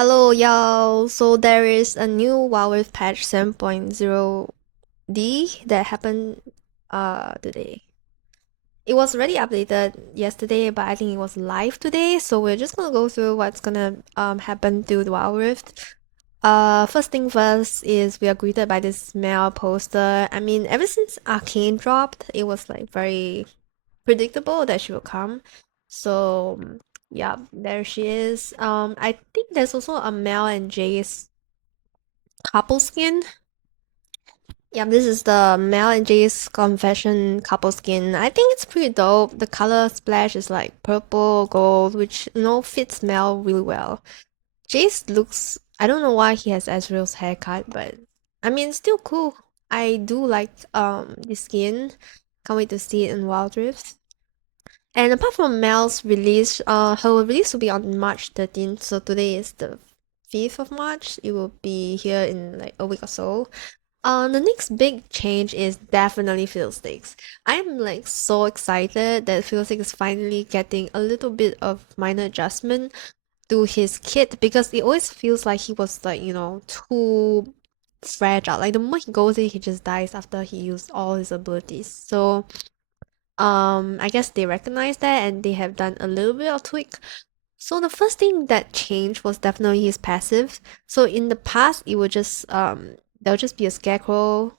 Hello, y'all. So there is a new wildrift patch 7.0D that happened today. It was already updated yesterday, but I think it was live today. So we're just gonna go through what's gonna happen to the wildrift. First thing first is we are greeted by this smell poster. I mean, ever since Arcane dropped, it was like very predictable that she will come. So yeah, there she is. I think there's also a Mel and Jay's couple skin. Yeah, this is the Mel and Jay's confession couple skin. I think it's pretty dope. The color splash is like purple gold, which fits Mel really well. Jay's looks. I don't know why he has Ezreal's haircut, but I mean, it's still cool. I do like the skin. Can't wait to see it in Wild Rift. And apart from Mel's release, her release will be on March 13th. So today is the 5th of March. It will be here in like a week or so. The next big change is definitely fiddlesticks. I'm like so excited that fiddlesticks is finally getting a little bit of minor adjustment to his kit because it always feels like he was like, too fragile. Like the moment he goes in, he just dies after he used all his abilities. So I guess they recognize that and they have done a little bit of tweak. So the first thing that changed was definitely his passive. So in the past, it would just there'll just be a scarecrow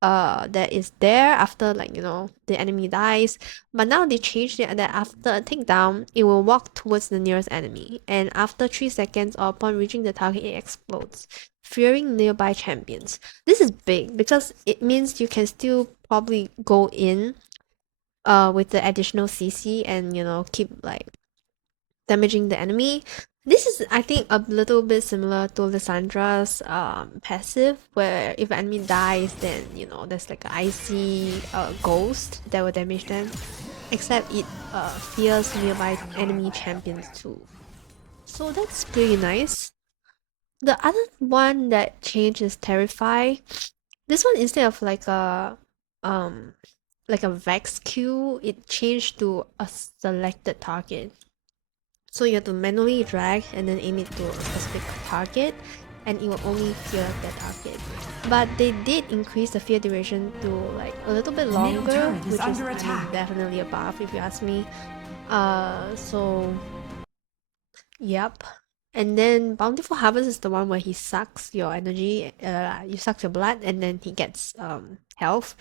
that is there after like the enemy dies. But now they changed it that after a takedown, it will walk towards the nearest enemy, and after 3 seconds or upon reaching the target, it explodes, fearing nearby champions. This is big because it means you can still probably go in with the additional CC and keep like damaging the enemy. This is I think a little bit similar to Lissandra's passive where if an enemy dies then there's like an icy ghost that will damage them, except it fears nearby enemy champions too. So that's pretty nice. The other one that changed is Terrify. This one instead of um like a Vex Q, it changed to a selected target. So you have to manually drag and then aim it to a specific target, and it will only fear that target. But they did increase the fear duration to like a little bit longer, which is I mean, definitely a buff if you ask me. So yep. And then Bountiful Harvest is the one where he sucks your energy, you suck your blood, and then he gets health.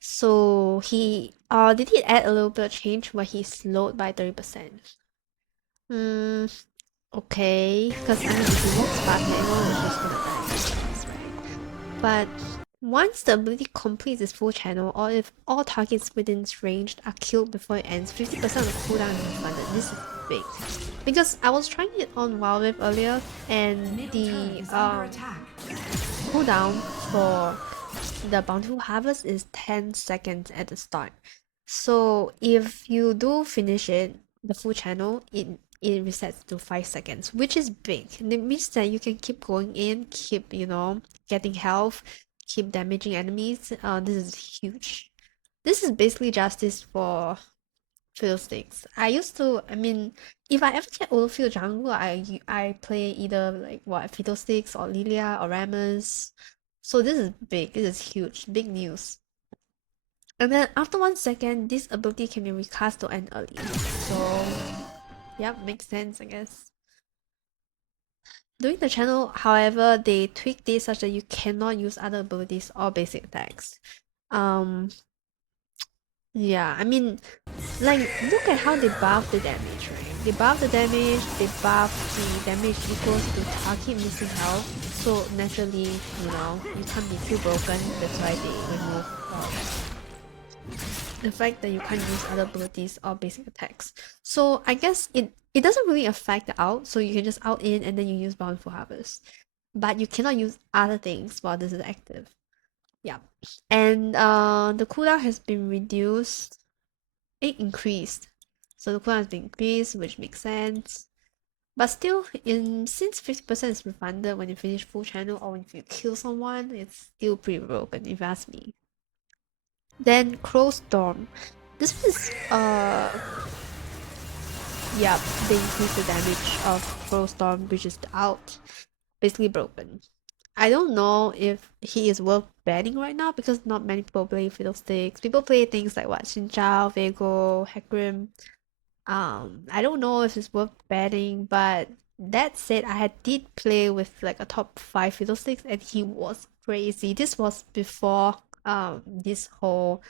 So they did add a little bit of change where he slowed by 30%. Hmm, okay, because I mean if he walks fast, everyone is just gonna die anyways, right? But once the ability completes its full channel, or if all targets within its range are killed before it ends, 50% of the cooldown is refunded. This is big. Because I was trying it on Wild Rift earlier, and the cooldown for the Bountiful Harvest is 10 seconds at the start. So if you do finish it, the full channel, it resets to 5 seconds, which is big. And it means that you can keep going in, keep, getting health, keep damaging enemies. This is huge. This is basically justice for fiddlesticks. I mean, if I ever get overfield jungle, I play either like what fiddlesticks or Lilia or Rammus. So this is big. This is huge. Big news. And then after 1 second, this ability can be recast to end early. So yeah, makes sense I guess. During the channel, however, they tweaked this such that you cannot use other abilities or basic attacks. Um, yeah, I mean, like, look at how they buff the damage, right? They buff the damage, they buff the damage equals to target missing health. So naturally, you can't be too broken. That's why they remove the fact that you can't use other abilities or basic attacks. So I guess it doesn't really affect the out, so you can just out in and then you use Bountiful Harvest. But you cannot use other things while this is active. Yeah. And the cooldown has been reduced. It increased. So the cooldown has been increased, which makes sense. But still, since 50% is refunded when you finish full channel or when you kill someone, it's still pretty broken if you ask me. Then Crow Storm. This is Yep, they increase the damage of Pro Storm, which is out. Basically broken. I don't know if he is worth banning right now because not many people play fiddlesticks. People play things like what Xin Vego, Hecarim. I don't know if it's worth banning, but that said, did play with like a top 5 fiddlesticks and he was crazy. This was before this whole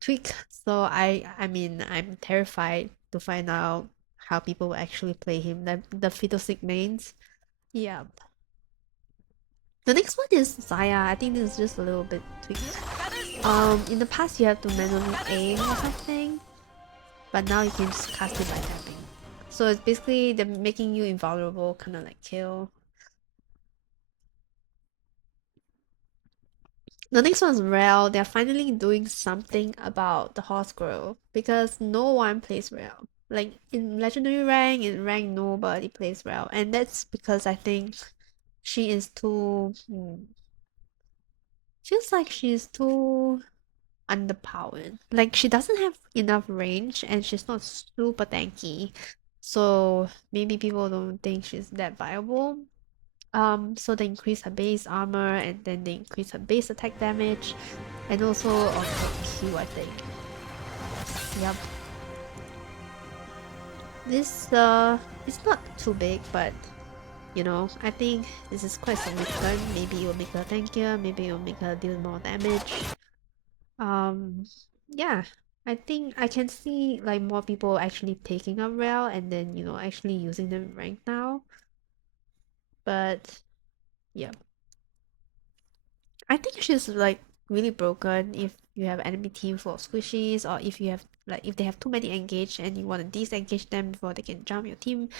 tweak. So I mean I'm terrified to find out how people will actually play him. The fiddlestick mains. Yeah. The next one is Zaya. I think this is just a little bit tweaked. In the past you have to manually aim or something, but now you can just cast it by tapping. So it's basically they're making you invulnerable, kind of like kill. The next one is Rel. They're finally doing something about the horse girl because no one plays Rel. Like in legendary rank, in rank nobody plays Rel, and that's because I think she is too. Feels like she's too underpowered. Like she doesn't have enough range and she's not super tanky. So maybe people don't think she's that viable. So they increase her base armor and then they increase her base attack damage and also on her Q, I think. Yep. This it's not too big, but you know, I think this is quite significant. Maybe it will make her tankier, maybe it will make her deal more damage. Um, yeah, I think I can see like more people actually taking up rail and then actually using them right now. But yeah, I think she's like really broken if you have enemy team full of squishies or if you have like if they have too many engaged and you want to disengage them before they can jump your team.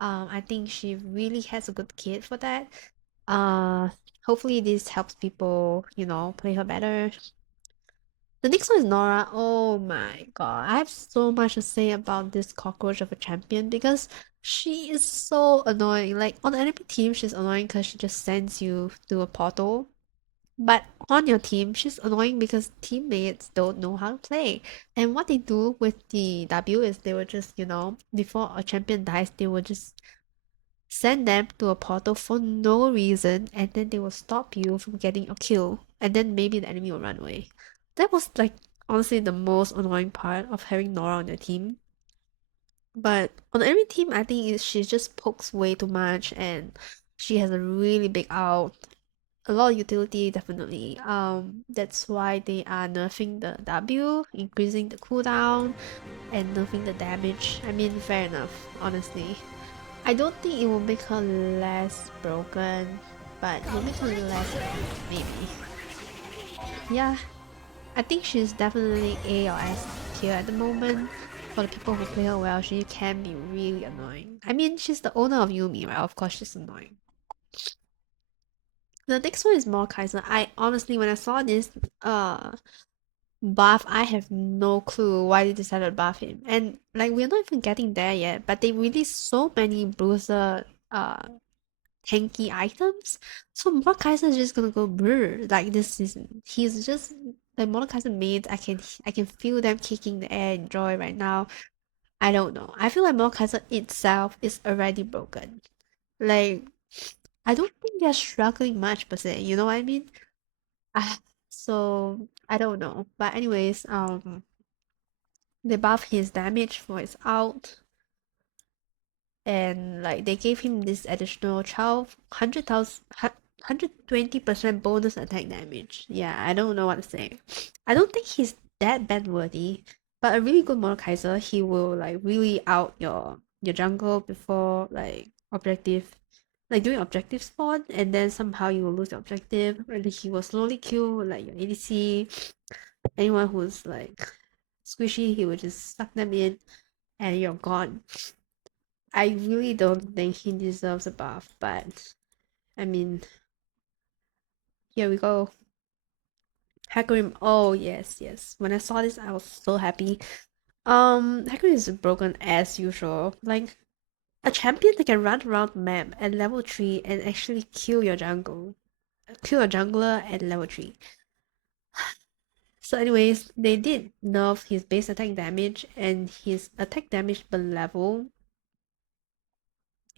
I think she really has a good kit for that. Uh, Hopefully this helps people, play her better. The next one is Nora. Oh my god. I have so much to say about this cockroach of a champion because she is so annoying. Like on the enemy team, she's annoying because she just sends you to a portal. But on your team, she's annoying because teammates don't know how to play. And what they do with the W is they will just, before a champion dies, they will just send them to a portal for no reason, and then they will stop you from getting a kill, and then maybe the enemy will run away. That was like honestly the most annoying part of having Nora on your team. But on the enemy team, I think she just pokes way too much, and she has a really big out. A lot of utility, definitely. That's why they are nerfing the W, increasing the cooldown, and nerfing the damage. I mean, fair enough, honestly. I don't think it will make her less broken, but it will make her less annoying, maybe. Yeah, I think she's definitely A or S tier at the moment. For the people who play her well, she can be really annoying. I mean, she's the owner of Yumi, right? Of course she's annoying. The next one is Mordekaiser. I honestly, when I saw this buff, I have no clue why they decided to buff him. And like we're not even getting there yet, but they released so many bruiser tanky items. So Mordekaiser is just gonna go brr like this season. He's just like Mordekaiser made. I can feel them kicking the air in joy right now. I don't know. I feel like Mordekaiser itself is already broken. Like I don't think they're struggling much per se. You know what I mean? Ah, so I don't know. But anyways, they buff his damage for his out. And like they gave him this additional 120% bonus attack damage. Yeah, I don't know what to say. I don't think he's that bad worthy, but a really good Mordekaiser, he will like really out your jungle before like doing objective spawn, and then somehow you will lose the objective, and then he will slowly kill like your ADC, anyone who's like squishy, he will just suck them in, and you're gone. I really don't think he deserves a buff, but I mean, here we go. Hecarim. Oh yes, yes. When I saw this, I was so happy. Hecarim is broken as usual. Like a champion that can run around the map at level 3 and actually kill a jungler at level 3. So anyways, they did nerf his base attack damage and his attack damage per level.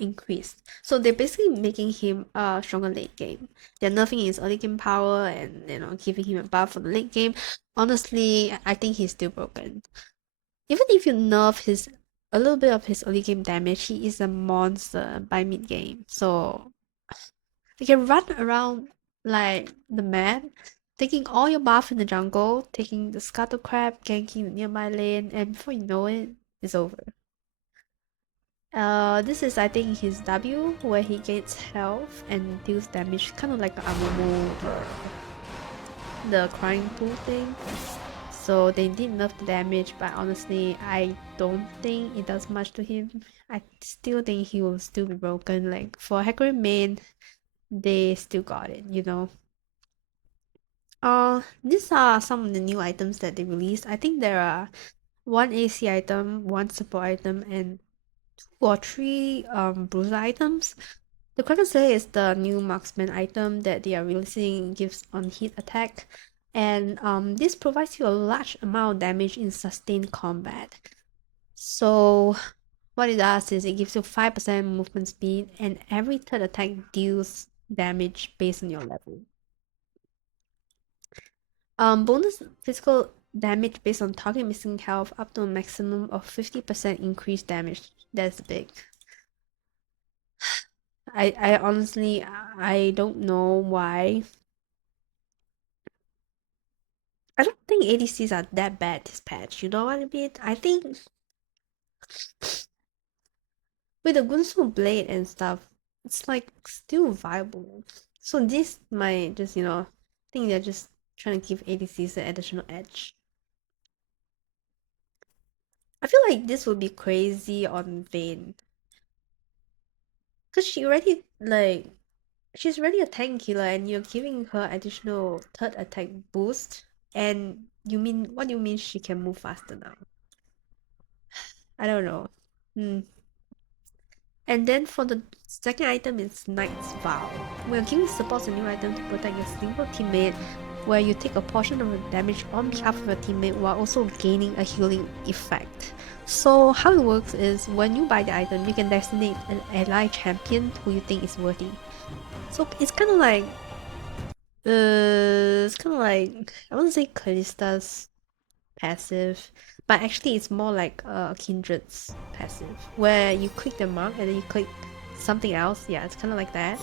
increased. So they're basically making him stronger late game. They're nerfing his early game power and giving him a buff for the late game. Honestly, I think he's still broken. Even if you nerf his a little bit of his early game damage, he is a monster by mid game. So he can run around like the mad, taking all your buff in the jungle, taking the scuttle crab, ganking the nearby lane, and before you know it, it's over. This is I think his W where he gains health and deals damage, kind of like Amumu, the crying pool thing. So they did nerf the damage, but honestly, I don't think it does much to him. I still think he will still be broken. Like for Hecarim main, they still got it. These are some of the new items that they released. I think there are one AC item, one support item, and two or three bruiser items. The Kraken Slayer is the new marksman item that they are releasing, gives on hit attack, and this provides you a large amount of damage in sustained combat. So what it does is it gives you 5% movement speed, and every third attack deals damage based on your level. Bonus physical damage based on target missing health up to a maximum of 50% increased damage. That's big. I honestly I don't know why. I don't think ADCs are that bad this patch, you know what I mean? I think with the Gunsu blade and stuff, it's like still viable. So this might just, think they're just trying to give ADCs an additional edge. I feel like this would be crazy on Vayne. Cause she's already a tank killer and you're giving her additional third attack boost. And what do you mean she can move faster now? I don't know. Hmm. And then for the second item is Knight's Vow. We're giving support a new item to protect your single teammate, where you take a portion of the damage on behalf of your teammate while also gaining a healing effect. So how it works is when you buy the item, you can designate an ally champion who you think is worthy. So it's kind of like, I want to say Callista's passive, but actually it's more like Kindred's passive, where you click the mark and then you click something else. Yeah, it's kind of like that.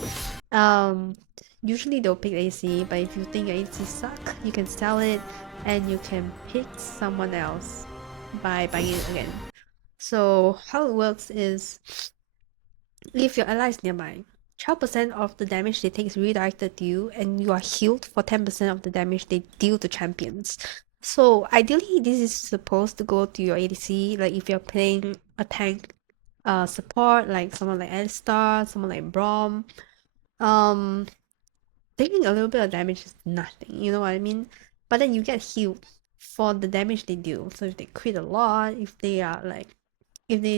Um, Usually they'll pick AC, but if you think your AC suck, you can sell it and you can pick someone else by buying it again. So how it works is if your ally is nearby, 12% of the damage they take is redirected to you, and you are healed for 10% of the damage they deal to champions. So ideally, this is supposed to go to your ADC. Like if you're playing a tank, support like someone like Alistar, someone like Braum, um, taking a little bit of damage is nothing. You know what I mean? But then you get healed for the damage they deal. So if they crit a lot, if they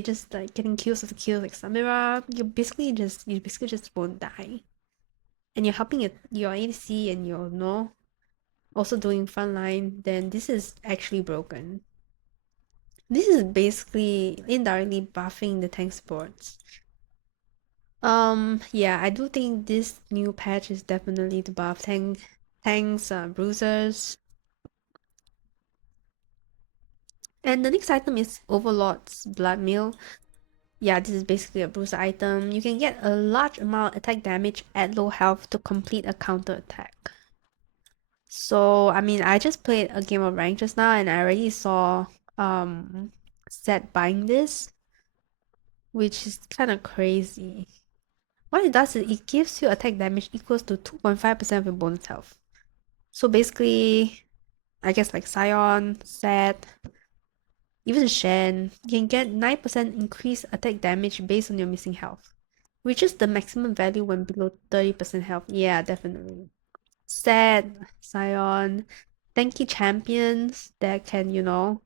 just like getting kills after kills like Samira, you basically just won't die. And you're helping your ADC and you're also doing frontline, then this is actually broken. This is basically indirectly buffing the tank supports. Yeah, I do think this new patch is definitely to buff tanks, bruisers. And the next item is Overlord's Blood Meal. Yeah, this is basically a boost item. You can get a large amount of attack damage at low health to complete a counter attack. So, I mean, I just played a game of rank just now and I already saw Set buying this, which is kind of crazy. What it does is it gives you attack damage equals to 2.5% of your bonus health. So basically, I guess like Sion, Set, even Shen, you can get 9% increased attack damage based on your missing health, which is the maximum value when below 30% health. Yeah, definitely. Set, Sion, tanky champions that can, deal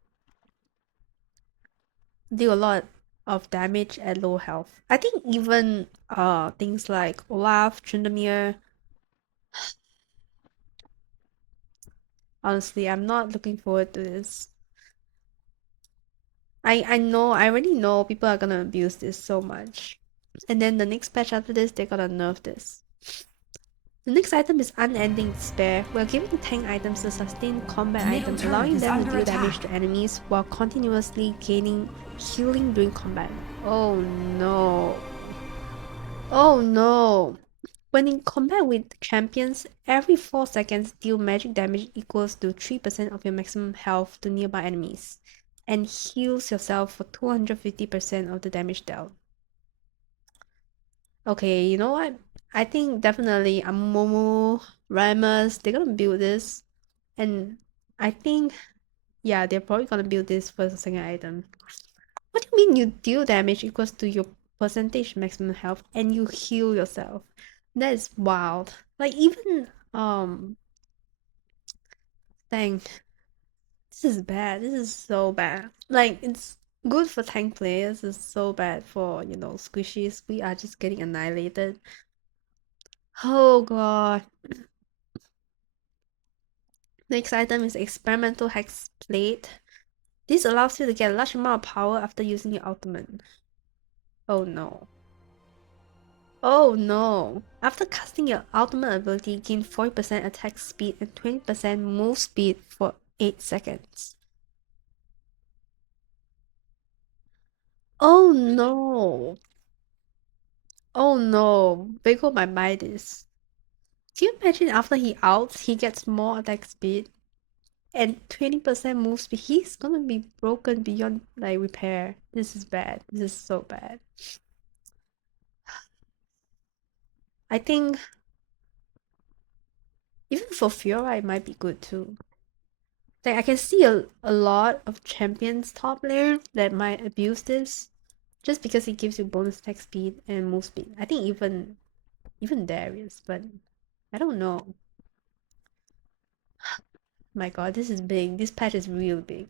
a lot of damage at low health. I think even things like Olaf, Tryndamere. Honestly, I'm not looking forward to this. I already know people are gonna abuse this so much. And then the next patch after this, they're gonna nerf this. The next item is Unending Despair. We're giving tank items a sustained combat item, allowing them to deal damage to enemies while continuously gaining healing during combat. Oh no. Oh no. When in combat with champions, every 4 seconds deal magic damage equals to 3% of your maximum health to nearby enemies, and heals yourself for 250% of the damage dealt. Okay, you know what? I think definitely Amomo, Ramus, they're gonna build this. And I think, yeah, they're probably gonna build this for the second item. What do you mean you deal damage equals to your percentage maximum health and you heal yourself? That is wild. Like even dang, this is bad. This is so bad. Like it's good for tank players, it's so bad for, squishies. We are just getting annihilated. Oh god. Next item is Experimental Hex Plate. This allows you to get a large amount of power after using your ultimate. Oh no. Oh no. After casting your ultimate ability, gain 40% attack speed and 20% move speed for 8 seconds. Oh no. Oh no. Bego might buy this. Can you imagine after he outs, he gets more attack speed and 20% move speed? He's gonna be broken beyond like repair. This is bad. This is so bad. I think even for FLORA it might be good too. Like I can see a lot of champions top lane that might abuse this just because it gives you bonus attack speed and move speed. I think even Darius, but I don't know. My god, this is big. This patch is real big.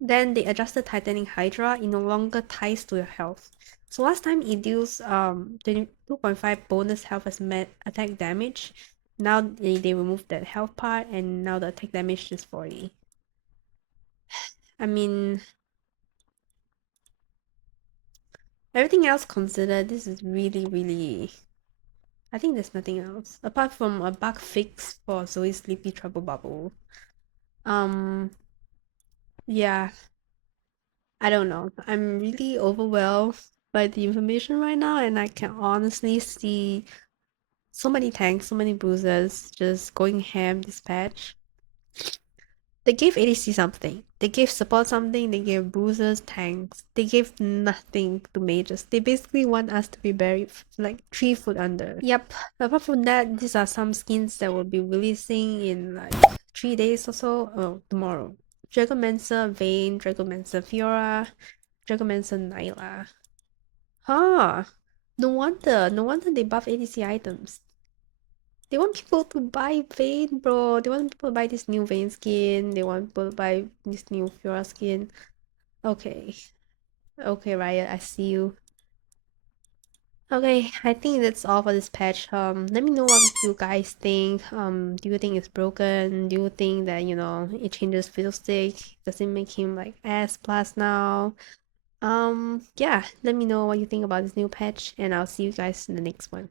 Then they adjusted Titanic Hydra. It no longer ties to your health. So last time it deals 22.5 bonus health as attack damage. Now they removed that health part and now the attack damage is 40. I mean, everything else considered, this is really. I think there's nothing else apart from a bug fix for Zoe's Sleepy Trouble Bubble. Yeah, I don't know. I'm really overwhelmed by the information right now, and I can honestly see so many tanks, so many bruisers just going ham this patch. They gave ADC something. They gave support something. They gave bruisers, tanks. They gave nothing to mages. They basically want us to be buried like 3 foot under. Yep. Apart from that, these are some skins that will be releasing in like 3 days or so. Oh, tomorrow. Dragomancer Vayne, Dragomancer FLORA, Dragomancer Nyla. Huh. No wonder they buff ADC items. They want people to buy Vayne, bro. They want people to buy this new Vayne skin. They want people to buy this new FLORA skin. Okay. Okay, Riot, I see you. Okay, I think that's all for this patch. Let me know what you guys think. Do you think it's broken? Do you think that, it changes fiddlestick? Does it make him like S plus now? Yeah, let me know what you think about this new patch, and I'll see you guys in the next one.